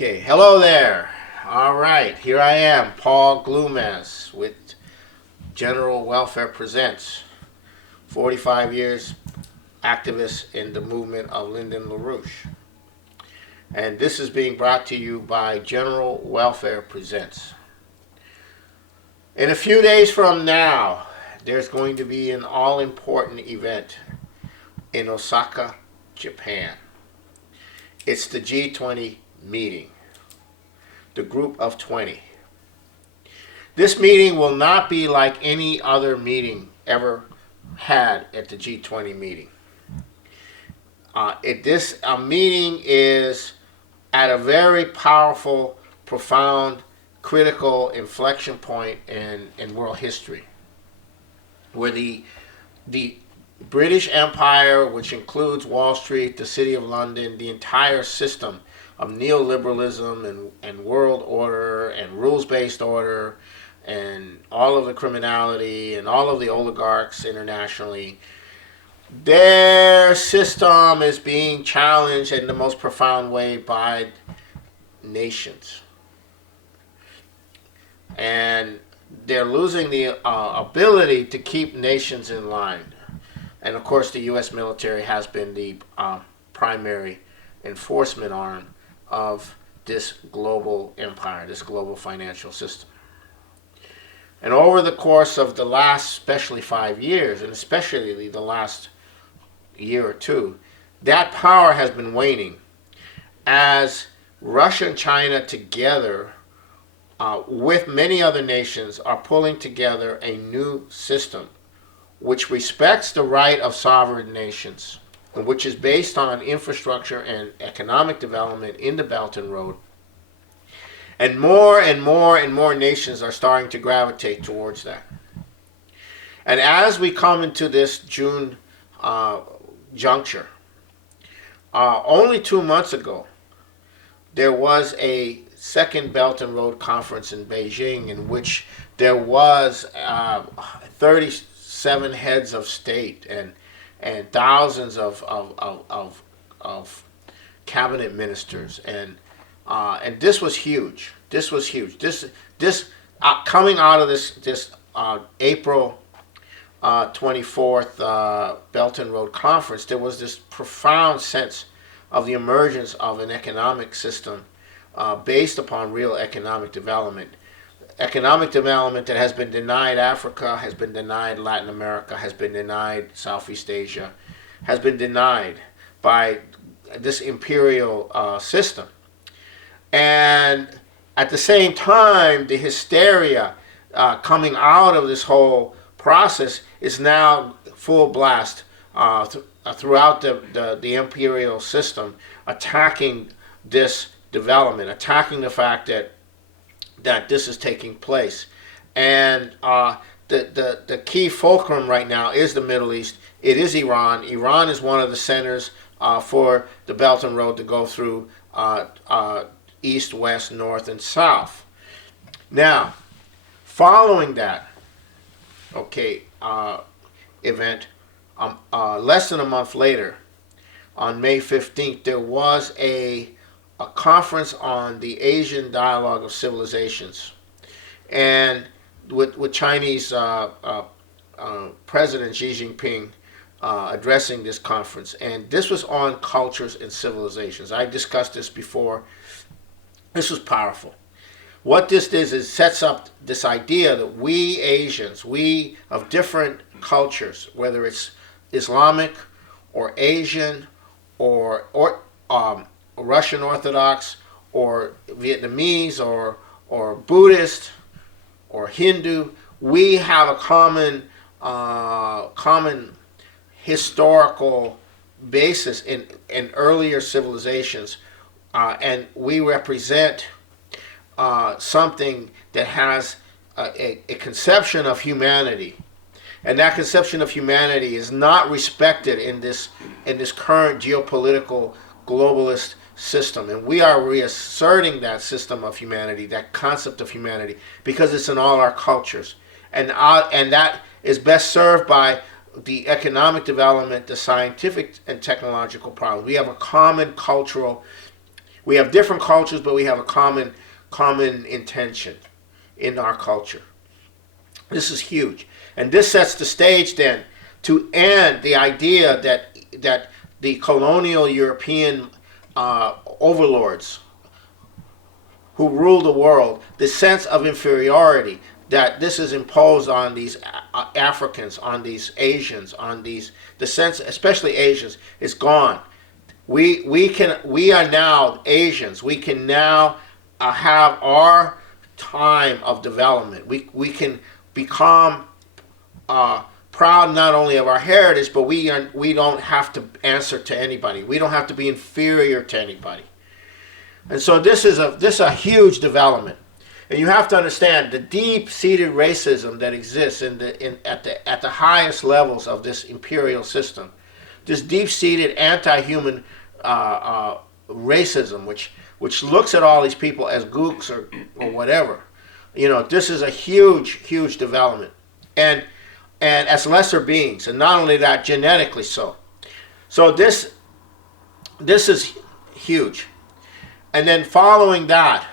Okay, hello there. All right, here I am, Paul Glumaz with General Welfare Presents. 45 years activist in the movement of Lyndon LaRouche. And this is being brought to you by General Welfare Presents. In a few days from now, there's going to be an all-important event in Osaka, Japan. It's the G20 meeting, the group of 20. This meeting will not be like any other meeting ever had at the G20 meeting. This meeting is at a very powerful, profound, critical inflection point in world history, where the British Empire, which includes Wall Street, the City of London, the entire system of neoliberalism and world order and rules-based order and all of the criminality and all of the oligarchs internationally, their system is being challenged in the most profound way by nations. And they're losing the ability to keep nations in line. And of course, the U.S. military has been the primary enforcement arm of this global empire, this global financial system. And over the course of the last, especially 5 years, and especially the last year or two, that power has been waning as Russia and China together, with many other nations, are pulling together a new system which respects the right of sovereign nations, and which is based on infrastructure and economic development in the Belt and Road. And more and more and more nations are starting to gravitate towards that. And as we come into this June juncture, only 2 months ago, there was a second Belt and Road conference in Beijing in which there was 37 heads of state and thousands of cabinet ministers, and this was huge. This was huge. This coming out of this April 24th Belt and Road Conference, there was this profound sense of the emergence of an economic system based upon real economic development. Economic development that has been denied Africa, has been denied Latin America, has been denied Southeast Asia, has been denied by this imperial system. And at the same time, the hysteria coming out of this whole process is now full blast throughout the imperial system, attacking this development, attacking the fact that this is taking place. And the key fulcrum right now is the Middle East. It is Iran. Iran is one of the centers for the Belt and Road to go through east, west, north, and south. Now, following that, event, less than a month later, on May 15th, there was a conference on the Asian Dialogue of Civilizations, and with Chinese President Xi Jinping addressing this conference. And this was on cultures and civilizations. I discussed this before. This was powerful. What this does is sets up this idea that we Asians, we of different cultures, whether it's Islamic or Asian or Russian Orthodox or Vietnamese or Buddhist or Hindu, we have a common historical basis in earlier civilizations, and we represent something that has a conception of humanity, and that conception of humanity is not respected in this current geopolitical globalist system. And we are reasserting that system of humanity, that concept of humanity, because it's in all our cultures, and that is best served by the economic development, the scientific and technological problems. We have a common cultural We have different cultures, but we have a common intention in our culture. This is huge. And this sets the stage then to end the idea that the colonial European overlords who rule the world, the sense of inferiority that this is imposed on these Africans, on these Asians, on these, the sense, especially Asians, is gone. We are now Asians. We can now have our time of development. We can become proud not only of our heritage, but we don't have to answer to anybody. We don't have to be inferior to anybody. And so this is a huge development. And you have to understand the deep-seated racism that exists at the highest levels of this imperial system. This deep-seated anti-human racism, which looks at all these people as gooks or whatever. This is a huge development, and as lesser beings, and not only that, genetically so. So this is huge. And then following that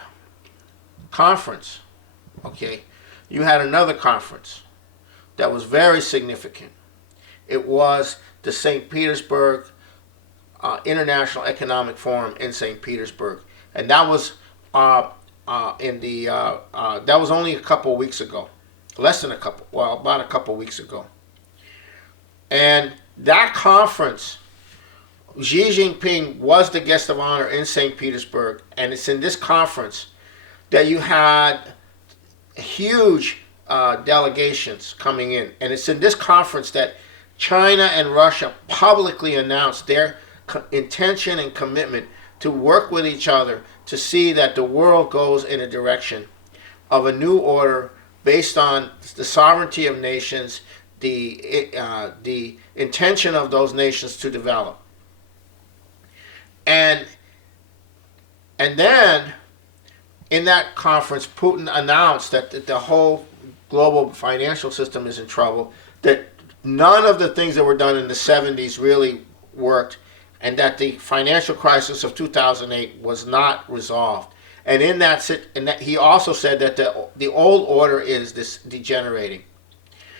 conference, okay, you had another conference that was very significant. It was the St. Petersburg International Economic Forum in St. Petersburg, and that was that was only a couple of weeks ago, about a couple of weeks ago. And that conference, Xi Jinping was the guest of honor in St. Petersburg, and it's in this conference that you had huge delegations coming in. And it's in this conference that China and Russia publicly announced their intention and commitment to work with each other to see that the world goes in a direction of a new order based on the sovereignty of nations, the intention of those nations to develop. And then in that conference, Putin announced that the whole global financial system is in trouble, that none of the things that were done in the 70s really worked, and that the financial crisis of 2008 was not resolved. And in that he also said that the old order is degenerating.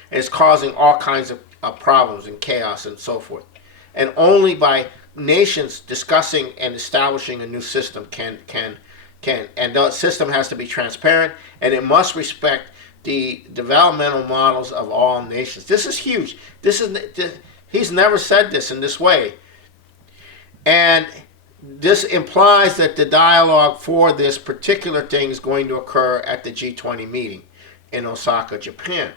And it's causing all kinds of problems and chaos and so forth. And only by nations discussing and establishing a new system can and the system has to be transparent, and it must respect the developmental models of all nations. This is huge. He's never said this in this way. And this implies that the dialogue for this particular thing is going to occur at the G20 meeting in Osaka, Japan.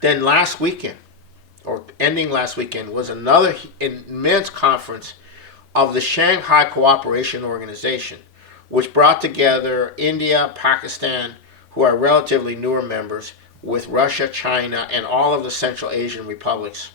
Then last weekend, or ending last weekend, was another immense conference of the Shanghai Cooperation Organization, which brought together India, Pakistan, who are relatively newer members, with Russia, China, and all of the Central Asian republics.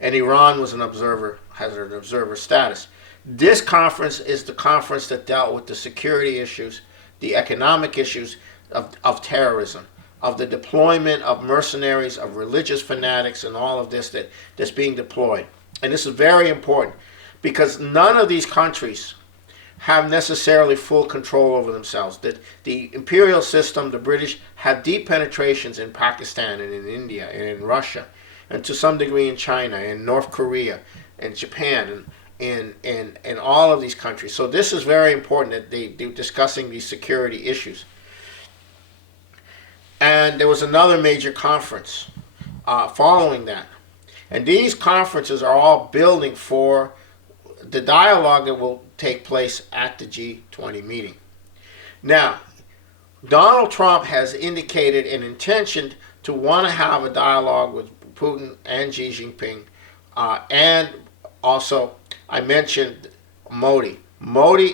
And Iran was has an observer status. This conference is the conference that dealt with the security issues, the economic issues of terrorism, of the deployment of mercenaries, of religious fanatics, and all of this that's being deployed. And this is very important because none of these countries have necessarily full control over themselves. That the imperial system, the British, have deep penetrations in Pakistan and in India and in Russia, and to some degree in China and North Korea and Japan and all of these countries. So this is very important that they're discussing these security issues. And there was another major conference following that. And these conferences are all building for the dialogue that will take place at the G20 meeting. Now, Donald Trump has indicated an intention to want to have a dialogue with Putin and Xi Jinping. And also, I mentioned Modi.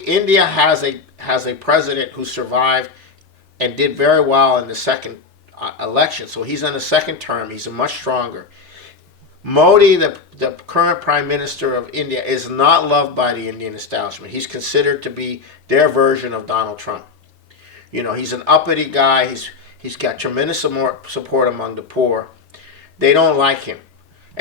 India has a president who survived and did very well in the second election. So he's in the second term. He's much stronger. Modi, the current prime minister of India, is not loved by the Indian establishment. He's considered to be their version of Donald Trump. He's an uppity guy. He's got tremendous support among the poor. They don't like him.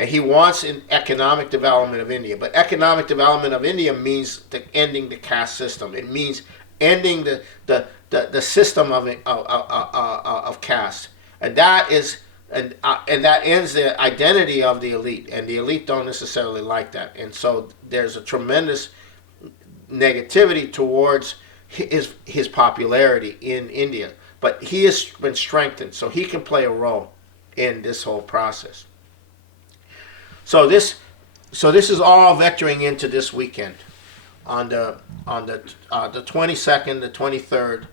And he wants an economic development of India. But economic development of India means ending the caste system. It means ending the system of caste. And that is and that ends the identity of the elite. And the elite don't necessarily like that. And so there's a tremendous negativity towards his popularity in India. But he has been strengthened, so he can play a role in this whole process. So this is all vectoring into this weekend, on the 22nd, the 23rd.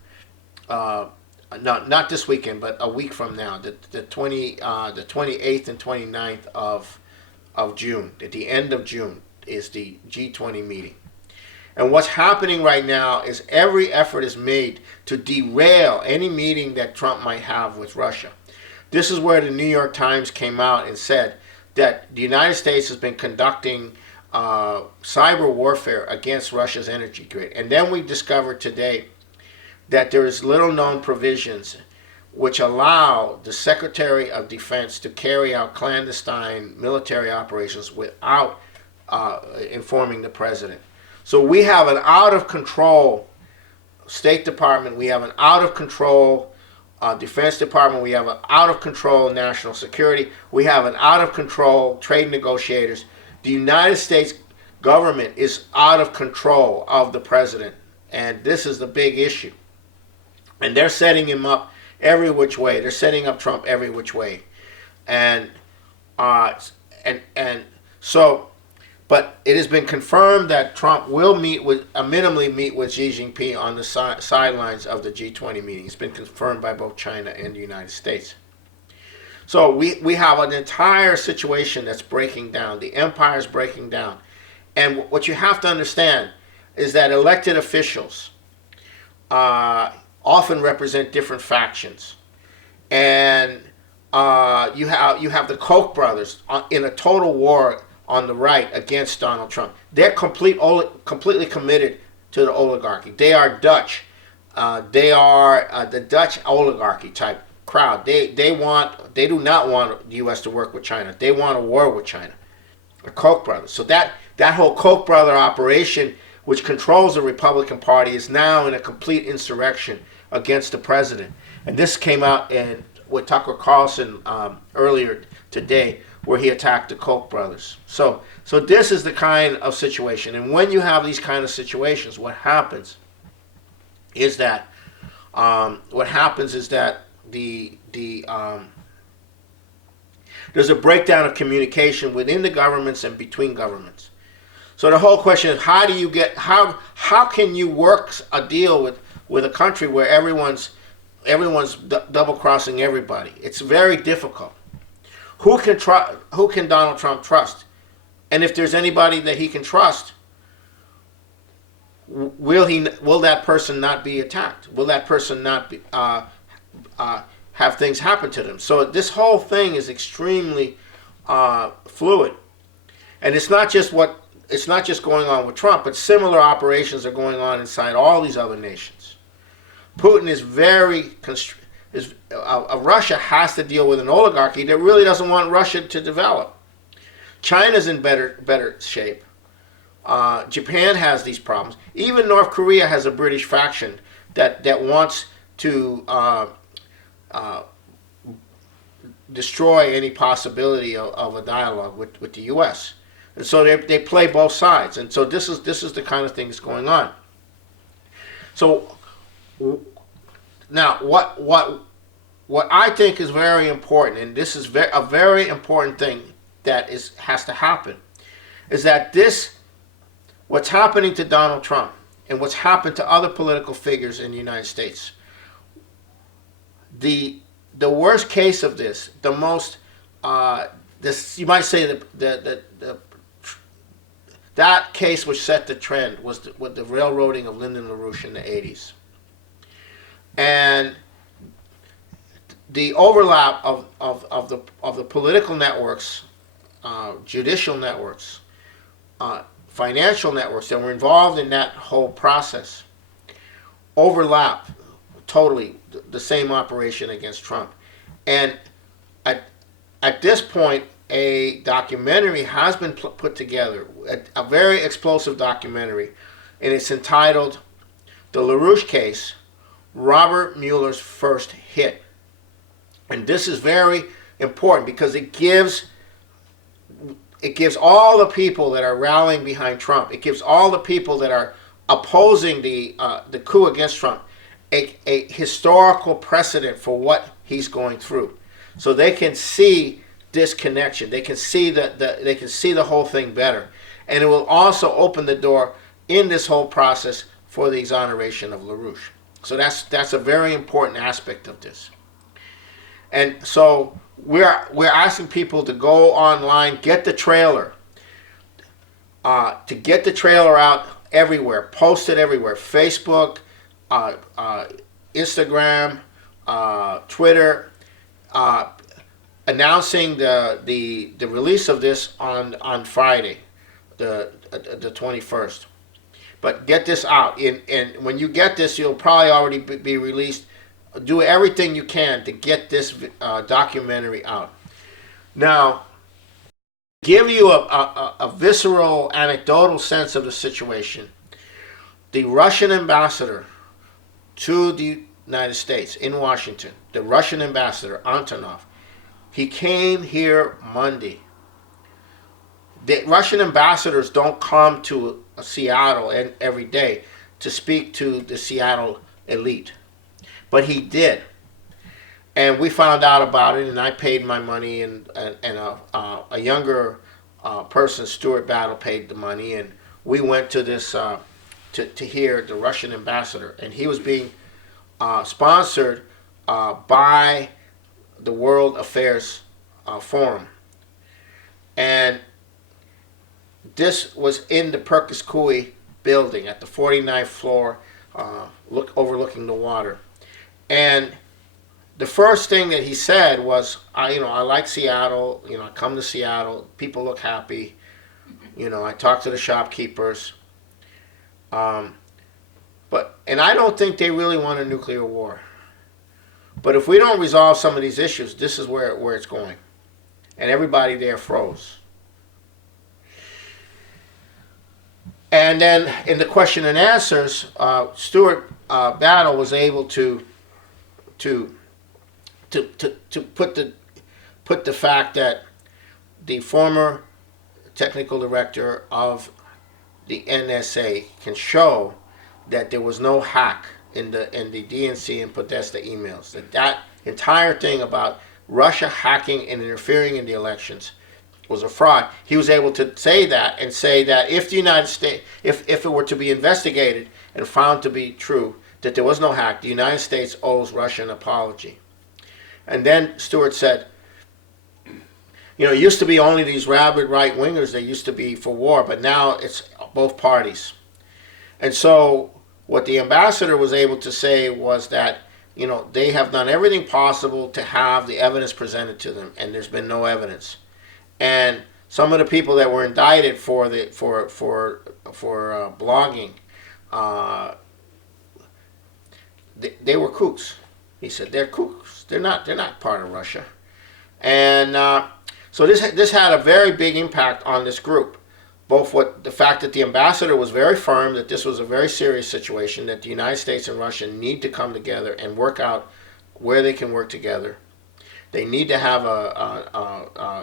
No, not this weekend, but a week from now, the 28th and 29th of June. At the end of June is the G20 meeting. And what's happening right now is every effort is made to derail any meeting that Trump might have with Russia. This is where the New York Times came out and said that the United States has been conducting cyber warfare against Russia's energy grid. And then we discovered today that there is little known provisions which allow the Secretary of Defense to carry out clandestine military operations without informing the president. So we have an out-of-control State Department, we have an out-of-control Defense Department, we have an out-of-control national security, we have an out-of-control trade negotiators. The United States government is out of control of the president, and this is the big issue. And they're setting him up every which way. They're setting up Trump every which way. And so, but it has been confirmed that Trump will minimally meet with Xi Jinping on the sidelines of the G20 meeting. It's been confirmed by both China and the United States. So we have an entire situation that's breaking down. The empire is breaking down. And what you have to understand is that elected officials often represent different factions. And you have the Koch brothers in a total war on the right against Donald Trump. They're completely committed to the oligarchy. They are Dutch. They are the Dutch oligarchy type crowd. They do not want the U.S. to work with China. They want a war with China. The Koch brothers. So that whole Koch brother operation, which controls the Republican Party, is now in a complete insurrection against the president. And this came out with Tucker Carlson earlier today, where he attacked the Koch brothers. So this is the kind of situation. And when you have these kind of situations, what happens is that there's a breakdown of communication within the governments and between governments. So the whole question is, how can you work a deal with a country where everyone's double crossing everybody? It's very difficult. Who can Donald Trump trust? And if there's anybody that he can trust, will that person not be attacked? Will that person not be have things happen to them? So this whole thing is extremely fluid, and it's not just going on with Trump, but similar operations are going on inside all these other nations. Putin is Russia has to deal with an oligarchy that really doesn't want Russia to develop. China's in better shape. Japan has these problems. Even North Korea has a British faction that wants to destroy any possibility of a dialogue with the U.S. And so they play both sides. And so this is the kind of things going on. So now what I think is very important, and this is a very important thing that has to happen, is that what's happening to Donald Trump and what's happened to other political figures in the United States, the worst case of this, the most, you might say that case which set the trend was with the railroading of Lyndon LaRouche in the 80s. And the overlap of the political networks, judicial networks, financial networks that were involved in that whole process overlap totally the same operation against Trump. And at this point, a documentary has been put together, a very explosive documentary, and it's entitled "The LaRouche Case: Robert Mueller's First Hit." And this is very important because it gives all the people that are rallying behind Trump, it gives all the people that are opposing the coup against Trump a historical precedent for what he's going through, so they can see this connection. They can see they can see the whole thing better, and it will also open the door in this whole process for the exoneration of LaRouche. So that's a very important aspect of this. And so we're asking people to go online, get the trailer, to get the trailer out everywhere, post it everywhere, Facebook, Instagram, Twitter, announcing the release of this on Friday, the 21st. But get this out, and when you get this, you'll probably already be released. Do everything you can to get this documentary out. Now, give you a visceral, anecdotal sense of the situation. The Russian ambassador to the United States in Washington, the Russian ambassador, Antonov, he came here Monday. The Russian ambassadors don't come to Seattle every day to speak to the Seattle elite. But he did. And we found out about it, and I paid my money, and a younger person, Stuart Battle, paid the money, and we went to this to hear the Russian ambassador, and he was being sponsored by the World Affairs Forum, and this was in the Perkins Coie building at the 49th floor, overlooking the water. And the first thing that he said was, I like Seattle. I come to Seattle. People look happy. I talk to the shopkeepers. And I don't think they really want a nuclear war. But if we don't resolve some of these issues, this is where it's going. And everybody there froze. And then in the question and answers, Stuart Battle was able to put the fact that the former technical director of the NSA can show that there was no hack in the DNC and Podesta emails. That entire thing about Russia hacking and interfering in the elections was a fraud. He was able to say that, and say that if the United States, if it were to be investigated and found to be true that there was no hack, the United States owes Russia an apology. And then Stewart said, it used to be only these rabid right-wingers that used to be for war, but now it's both parties. And so what the ambassador was able to say was that, they have done everything possible to have the evidence presented to them, and there's been no evidence. And some of the people that were indicted for blogging, they were kooks. He said they're kooks. They're not part of Russia. And so this had a very big impact on this group. Both the fact that the ambassador was very firm that this was a very serious situation, that the United States and Russia need to come together and work out where they can work together. They need to have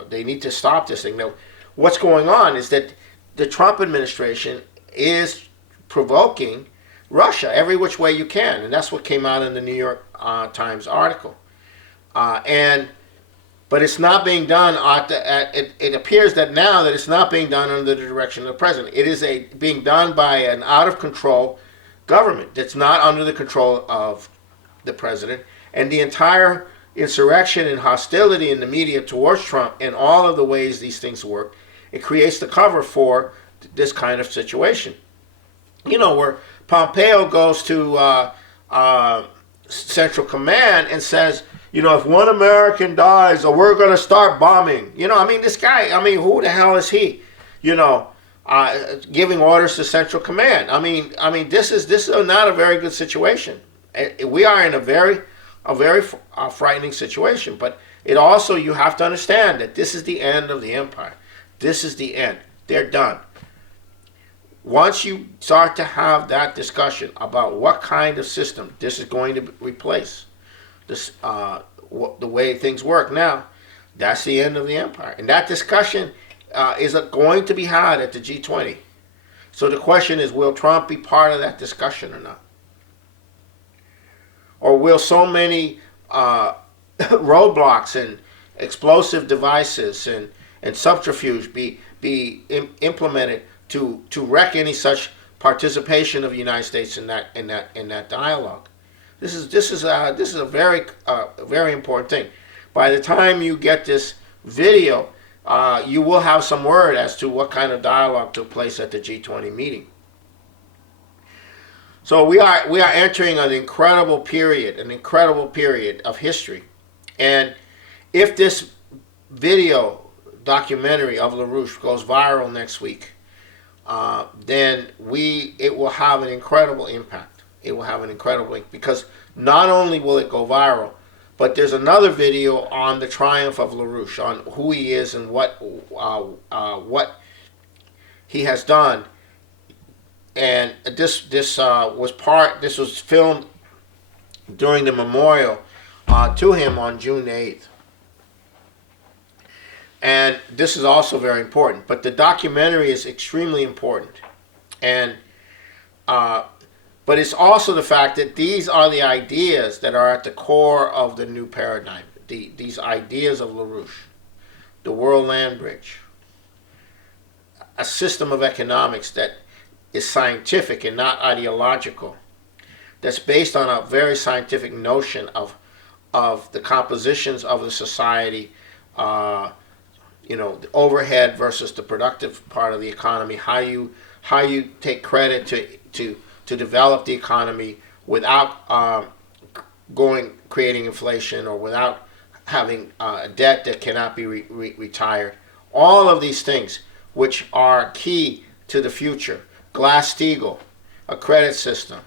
they need to stop this thing. Now, what's going on is that the Trump administration is provoking Russia every which way you can, and that's what came out in the New York Times article. But it's not being done. It appears that now that it's not being done under the direction of the president. It is being done by an out-of-control government that's not under the control of the president. And the entire insurrection and hostility in the media towards Trump and all of the ways these things work, it creates the cover for this kind of situation. Where Pompeo goes to Central Command and says, if one American dies, or we're going to start bombing. This guy, who the hell is he? Giving orders to Central Command. This is not a very good situation. We are in a very frightening situation. But it also, you have to understand that this is the end of the empire. This is the end. They're done. Once you start to have that discussion about what kind of system this is going to replace, this, the way things work now, that's the end of the empire. And that discussion is going to be had at the G20. So the question is, will Trump be part of that discussion or not? Or will so many roadblocks and explosive devices and subterfuge be implemented to wreck any such participation of the United States in that dialogue? This is a very important thing. By the time you get this video, you will have some word as to what kind of dialogue took place at the G20 meeting. So we are entering an incredible period of history, and if this video documentary of LaRouche goes viral next week, then it will have an incredible impact. It will have an incredible impact because not only will it go viral, but there's another video on the Triumph of LaRouche, on who he is and what he has done. And this was filmed during the memorial to him on June 8th. And this is also very important. But the documentary is extremely important. And but it's also the fact that these are the ideas that are at the core of the new paradigm. These ideas of LaRouche, the World Land Bridge, a system of economics that is scientific and not ideological, that's based on a very scientific notion of the compositions of the society, the overhead versus the productive part of the economy, how you take credit to develop the economy without creating inflation or without having a debt that cannot be retired. All of these things which are key to the future. Glass-Steagall, a credit system,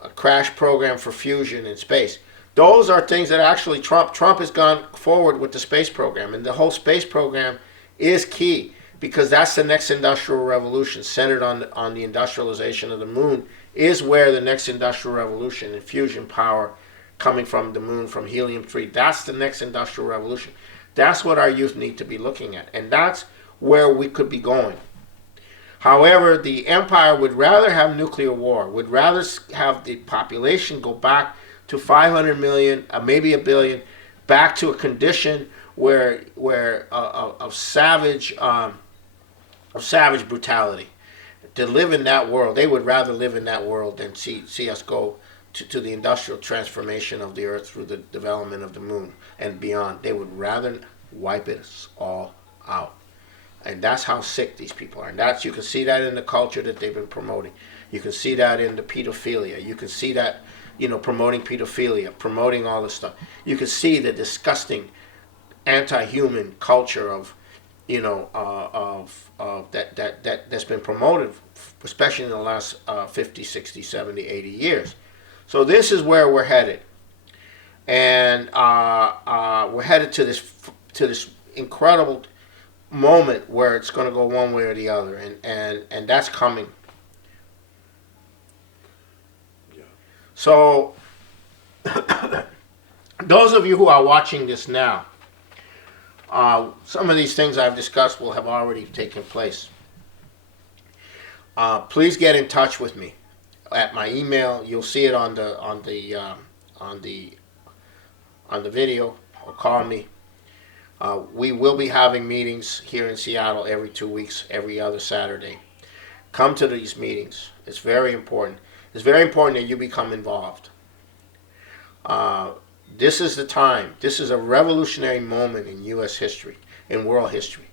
a crash program for fusion in space. Those are things that actually Trump has gone forward with the space program, and the whole space program is key because that's the next industrial revolution centered on the industrialization of the moon, is where the next industrial revolution and fusion power coming from the moon, from helium-3, that's the next industrial revolution. That's what our youth need to be looking at, and that's where we could be going. However, the empire would rather have nuclear war, would rather have the population go back to 500 million, maybe a billion, back to a condition of savage brutality. To live in that world, they would rather live in that world than see us go to the industrial transformation of the earth through the development of the moon and beyond. They would rather wipe us all out. And that's how sick these people are. And you can see that in the culture that they've been promoting. You can see that in the pedophilia. You can see that, promoting pedophilia, promoting all this stuff. You can see the disgusting anti-human culture of, that's been promoted, especially in the last 50, 60, 70, 80 years. So this is where we're headed. And we're headed to this incredible moment where it's going to go one way or the other, and that's coming. Yeah. So those of you who are watching this now, some of these things I've discussed will have already taken place. Please get in touch with me at my email. You'll see it on the video, or call me. We will be having meetings here in Seattle every 2 weeks, every other Saturday. Come to these meetings. It's very important. It's very important that you become involved. This is the time. This is a revolutionary moment in U.S. history, in world history.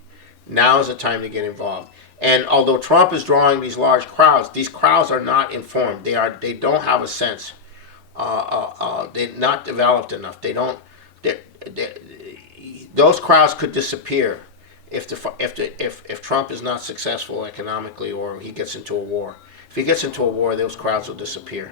Now is the time to get involved. And although Trump is drawing these large crowds, these crowds are not informed. They don't have a sense. They're not developed enough. Those crowds could disappear if Trump is not successful economically, or he gets into a war. If he gets into a war, those crowds will disappear.